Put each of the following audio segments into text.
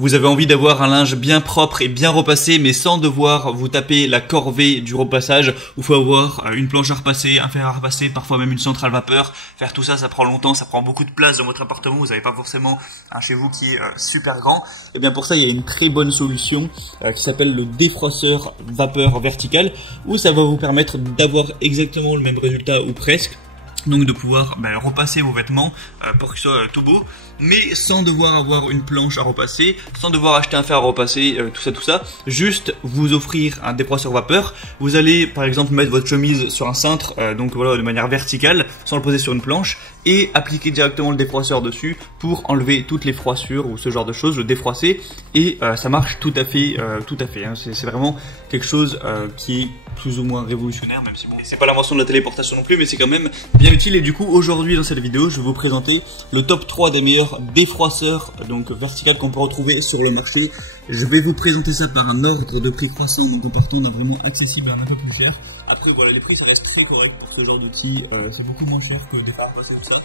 Vous avez envie d'avoir un linge bien propre et bien repassé, mais sans devoir vous taper la corvée du repassage, où il faut avoir une planche à repasser, un fer à repasser, parfois même une centrale vapeur. Faire tout ça, ça prend longtemps, ça prend beaucoup de place dans votre appartement, vous n'avez pas forcément un chez vous qui est super grand. Et bien pour ça, il y a une très bonne solution qui s'appelle le défroisseur vapeur vertical, où ça va vous permettre d'avoir exactement le même résultat ou presque. Donc de pouvoir repasser vos vêtements pour qu'ils soient tout beaux, mais sans devoir avoir une planche à repasser, sans devoir acheter un fer à repasser, tout ça, juste vous offrir un défroisseur vapeur. Vous allez par exemple mettre votre chemise sur un cintre, donc voilà, de manière verticale, sans le poser sur une planche, et appliquer directement le défroisseur dessus pour enlever toutes les froissures ou ce genre de choses, le défroisser, et ça marche tout à fait, hein. C'est vraiment quelque chose qui est plus ou moins révolutionnaire, même si bon, c'est pas l'invention de la téléportation non plus, mais c'est quand même bien utile. Et du coup, aujourd'hui dans cette vidéo, je vais vous présenter le top 3 des meilleurs défroisseurs donc vertical qu'on peut retrouver sur le marché. Je vais vous présenter ça par un ordre de prix croissant, donc en partant d'un vraiment accessible à un peu plus cher. Après voilà, les prix ça reste très correct pour ce genre d'outil, c'est beaucoup moins cher que des fer à repasser tout ça.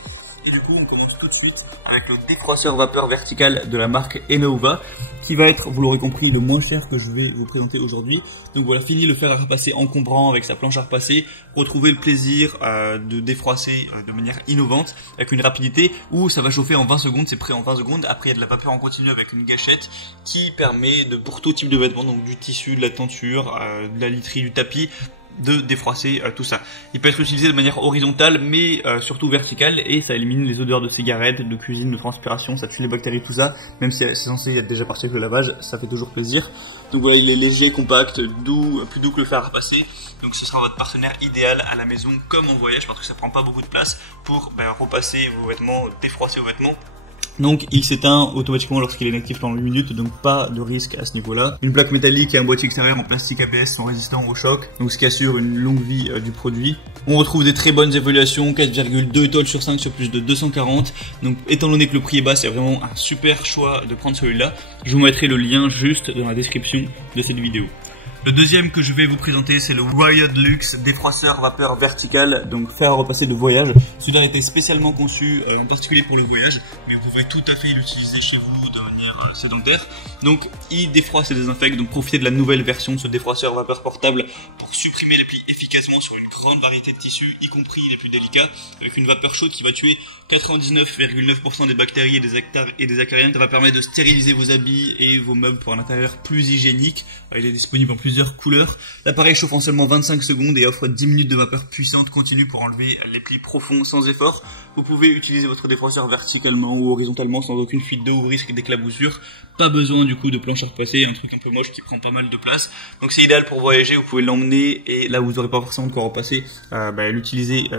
Et du coup on commence tout de suite avec le défroisseur vapeur vertical de la marque Enova, qui va être, vous l'aurez compris, le moins cher que je vais vous présenter aujourd'hui. Donc voilà, fini le fer à repasser encombrant avec sa planche à repasser, retrouvez le plaisir de défroisser de manière innovante, avec une rapidité où ça va chauffer en 20 secondes, c'est prêt en 20 secondes. Après il y a de la vapeur en continu avec une gâchette qui permet pour tout type de vêtements, donc du tissu, de la tenture, de la literie, du tapis, de défroisser tout ça. Il peut être utilisé de manière horizontale, mais surtout verticale, et ça élimine les odeurs de cigarettes, de cuisine, de transpiration, ça tue les bactéries, tout ça. Même si c'est censé être déjà parti avec le lavage, ça fait toujours plaisir. Donc voilà, il est léger, compact, doux, plus doux que le fer à repasser. Donc ce sera votre partenaire idéal à la maison comme en voyage, parce que ça prend pas beaucoup de place pour repasser vos vêtements, défroisser vos vêtements. Donc il s'éteint automatiquement lorsqu'il est inactif pendant 8 minutes, donc pas de risque à ce niveau-là. Une plaque métallique et un boîtier extérieur en plastique ABS sont résistants au choc, donc ce qui assure une longue vie du produit. On retrouve des très bonnes évaluations, 4,2 étoiles sur 5 sur plus de 240. Donc étant donné que le prix est bas, c'est vraiment un super choix de prendre celui-là. Je vous mettrai le lien juste dans la description de cette vidéo. Le deuxième que je vais vous présenter, c'est le Wired Luxe défroisseur vapeur vertical, donc fer à repasser de voyage. Celui-là a été spécialement conçu en particulier pour le voyage, mais vous pouvez tout à fait l'utiliser chez vous de manière sédentaire. Donc il défroisse et désinfecte, donc profitez de la nouvelle version de ce défroisseur vapeur portable pour supprimer les plis efficacement sur une grande variété de tissus, y compris les plus délicats, avec une vapeur chaude qui va tuer 99,9% des bactéries et des acariens. Ça va permettre de stériliser vos habits et vos meubles pour un intérieur plus hygiénique. Il est disponible en plusieurs couleurs. L'appareil chauffe en seulement 25 secondes et offre 10 minutes de vapeur puissante continue pour enlever les plis profonds sans effort. Vous pouvez utiliser votre défroisseur verticalement ou horizontalement sans aucune fuite d'eau ou risque d'éclaboussure. Pas besoin du coup de planche à repasser, un truc un peu moche qui prend pas mal de place. Donc c'est idéal pour voyager, vous pouvez l'emmener et là où vous n'aurez pas forcément de quoi repasser, l'utiliser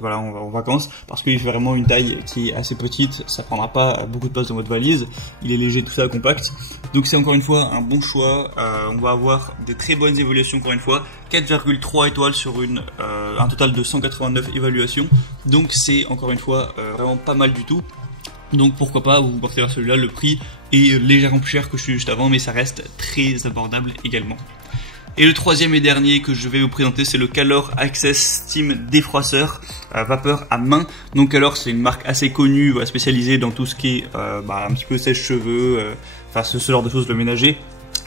voilà, en vacances, parce qu'il fait vraiment une taille qui est assez petite, ça prendra pas beaucoup de place dans votre valise, il est léger, tout ça, compact. Donc c'est encore une fois un bon choix. On va avoir des très bonnes évaluations encore une fois, 4,3 étoiles sur un total de 189 évaluations, donc c'est encore une fois vraiment pas mal du tout. Donc pourquoi pas vous portez vers celui-là, le prix est légèrement plus cher que celui juste avant, mais ça reste très abordable également. Et le troisième et dernier que je vais vous présenter, c'est le Calor Access Steam défroisseur vapeur à main. Donc Calor, c'est une marque assez connue, spécialisée dans tout ce qui est un petit peu sèche-cheveux, ce genre de choses, le ménager.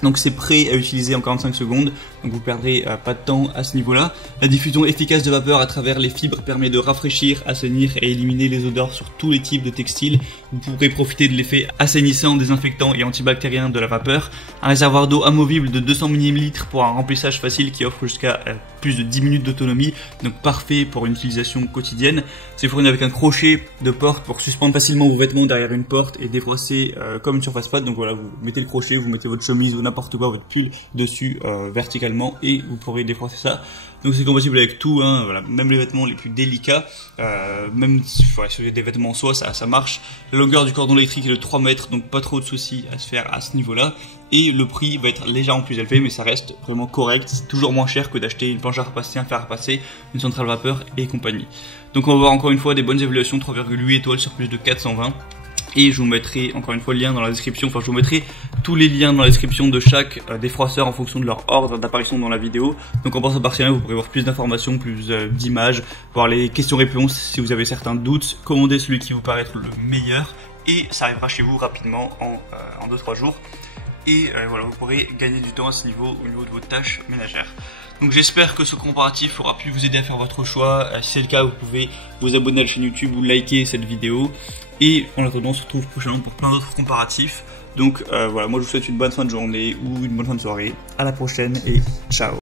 Donc c'est prêt à utiliser en 45 secondes, donc vous perdrez pas de temps à ce niveau-là. La diffusion efficace de vapeur à travers les fibres permet de rafraîchir, assainir et éliminer les odeurs sur tous les types de textiles. Vous pourrez profiter de l'effet assainissant, désinfectant et antibactérien de la vapeur. Un réservoir d'eau amovible de 200 ml pour un remplissage facile qui offre jusqu'à plus de 10 minutes d'autonomie, donc parfait pour une utilisation quotidienne. C'est fourni avec un crochet de porte pour suspendre facilement vos vêtements derrière une porte et défroisser comme une surface plate. Donc voilà, vous mettez le crochet, vous mettez votre chemise ou n'importe quoi, votre pull dessus verticalement et vous pourrez défroisser ça. Donc c'est compatible avec tout, hein, voilà, même les vêtements les plus délicats, même si vous avez des vêtements en soie, ça marche. La longueur du cordon électrique est de 3 mètres, donc pas trop de soucis à se faire à ce niveau-là. Et le prix va être légèrement plus élevé, mais ça reste vraiment correct. C'est toujours moins cher que d'acheter une planche à repasser, un fer à repasser, une centrale vapeur et compagnie. Donc on va voir encore une fois des bonnes évaluations, 3,8 étoiles sur plus de 420. Et je vous mettrai encore une fois le lien dans la description, enfin je vous mettrai tous les liens dans la description de chaque défroisseur en fonction de leur ordre d'apparition dans la vidéo. Donc en passant par ce lien, vous pourrez voir plus d'informations, plus d'images, voir les questions-réponses si vous avez certains doutes, commander celui qui vous paraît être le meilleur et ça arrivera chez vous rapidement en 2-3 jours. Et voilà, vous pourrez gagner du temps à ce niveau, au niveau de vos tâches ménagères. Donc j'espère que ce comparatif aura pu vous aider à faire votre choix. Si c'est le cas, vous pouvez vous abonner à la chaîne YouTube ou liker cette vidéo. Et en attendant, on se retrouve prochainement pour plein d'autres comparatifs. Donc voilà, moi je vous souhaite une bonne fin de journée ou une bonne fin de soirée. À la prochaine et ciao.